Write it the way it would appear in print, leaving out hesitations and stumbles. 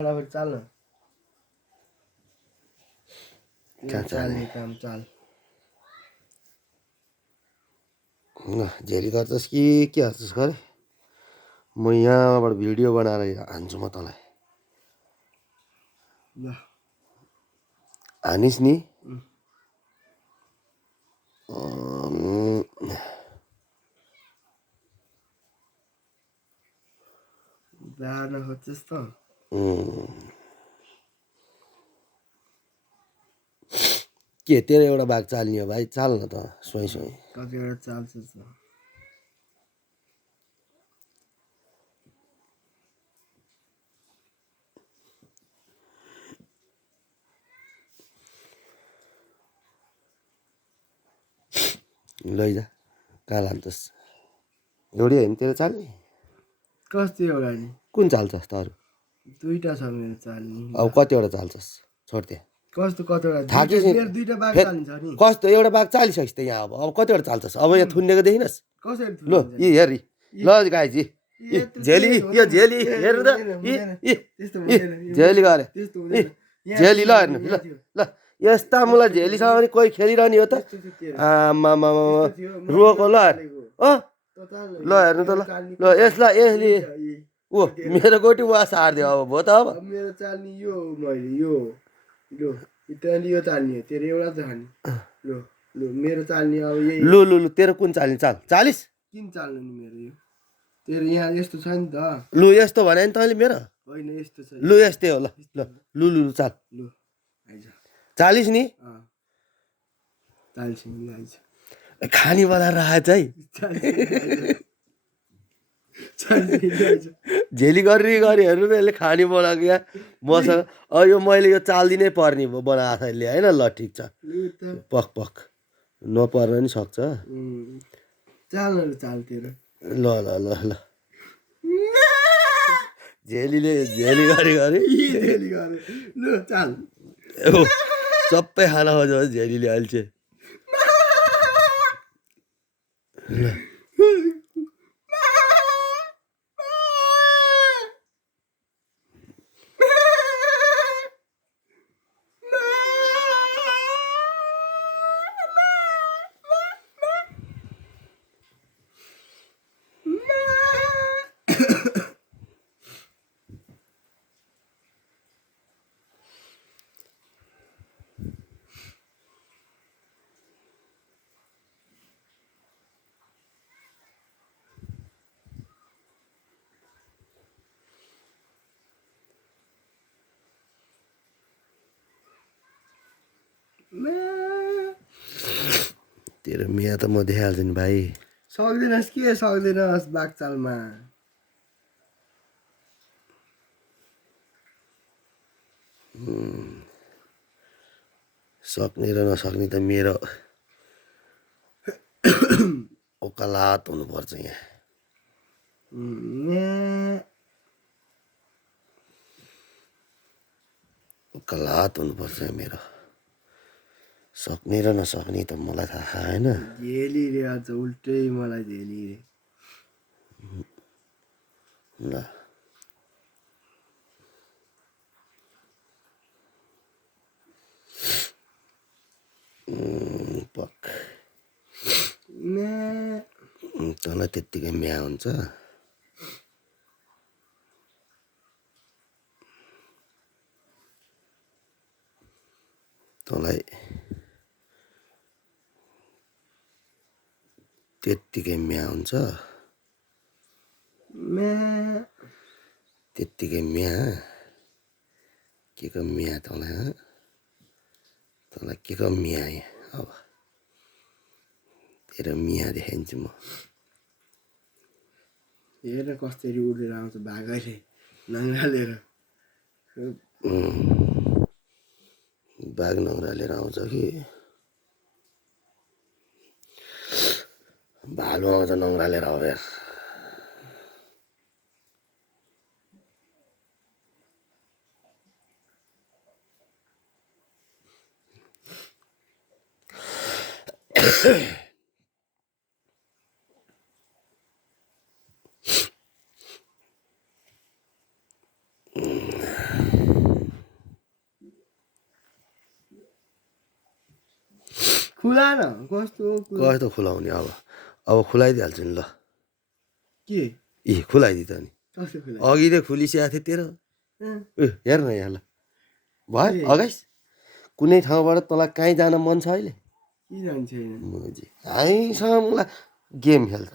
चाल कहाँ जाने काम चाल झेली गर्छस् कि के गर्छस् गरे म यहाँबाट भिडियो बनाएर हान्छु म तँलाई ल हानिस् नि जान खोज्छस् त के तेरो एउटा भाग चाल्ने हो भाइ चाल न त स्वयं स्वयं कतिवटा चाल्छस् त लैजा कहाँ लान्छस् एउटै होइन तेरो चाल्ने कस्तो एउटा नि कुन चाल्छस् त अरू दुईटा छ मेरो चाल्ने अब कतिवटा चाल्छस् छोड त्यहाँ कस्तो कतिवटा थाकिस् नि मेरो दुईटा बाग चाल्छ नि कस्तो एउटा बाघ चालिसकिस् त यहाँ अब कतिवटा चाल्छस् अब यहाँ थुन्नेको देखिनस् कसरी ल यी हेर ल गाइजी झेली यो झेली हेर्नु त झेली गरे झेली ल हेर्नु ल ल यस्ता मलाई झेलीसँग पनि कोही खेलिरहने हो त आमामा रुको ल ल हेर्नु त ल ल यसलाई यसले ओ मेरो गोटी वा सारिदियो अब भयो त अब मेरो चाल्ने यो मैले यो त्यहाँदेखि यो चाल्ने हो तेरो एउटा त खाने ल ल मेरो चाल्ने अब यही लु लु लु तेरो कुन चाल्ने चाल चालिस किन चाल्नु नि मेरो यो तेरो यहाँ यस्तो छ नि त लु यस्तो भने नि तैँले मेरो होइन यस्तो छ लु यस्तै हो ल ल लु लु लु चाल लु आइज चालिस नि चालिस आइज खानी बनाएर राखेछ है झेली गरी गरी हेर्नु न यसले खानी बनाएको यहाँ मसँग अब यो मैले यो चाल्दिनै पर्ने भयो बनाएको छ यसले होइन ल ठिक छ पक पक नपर्न नि सक्छ चाल चालतिर ल ल ल ल झेलीले झेली गरी गरी ल चाल सबै खाना खोज्यो झेलीले अहिले चाहिँ ल तेरो मिया त म देखाइहाल्छु नि भाइ सक्दैनस् के सक्दैनस् बाघचालमा सक्ने र नसक्ने त मेरो औकालात हुनुपर्छ यहाँ औकालात हुनुपर्छ मेरो सक्ने र नसक्ने त मलाई थाहा छैन झेली रे आज उल्टै मलाई झेली रे ल पक तँलाई त्यत्तिकै म्या हुन्छ तँलाई त्यत्तिकै म्या हुन्छ त्यत्तिकै म्या के को म्या तँलाई तँलाई के को म्या अब तेरो मिया देखाइदिन्छु म हेर कसरी उडेर आउँछ भागैले नङ्गालेर बाघ नङ्ग्रालेर आउँछ कि भालु आउँछ नङ्ग्रालेर अब यार खुला न कस्तो कस्तो खुलाउने अब खुलाइदिइहाल्छु नि ल के खुलाइदिइ त नि कस्तो खुला अघि नै खुलिसकेको थियो तेरो हेर न यहाँ ल भयो अगाइस कुनै ठाउँबाट तँलाई कहीँ जान मन छ अहिले के जान्छ मुजी हामीसँग मलाई गेम खेल्छ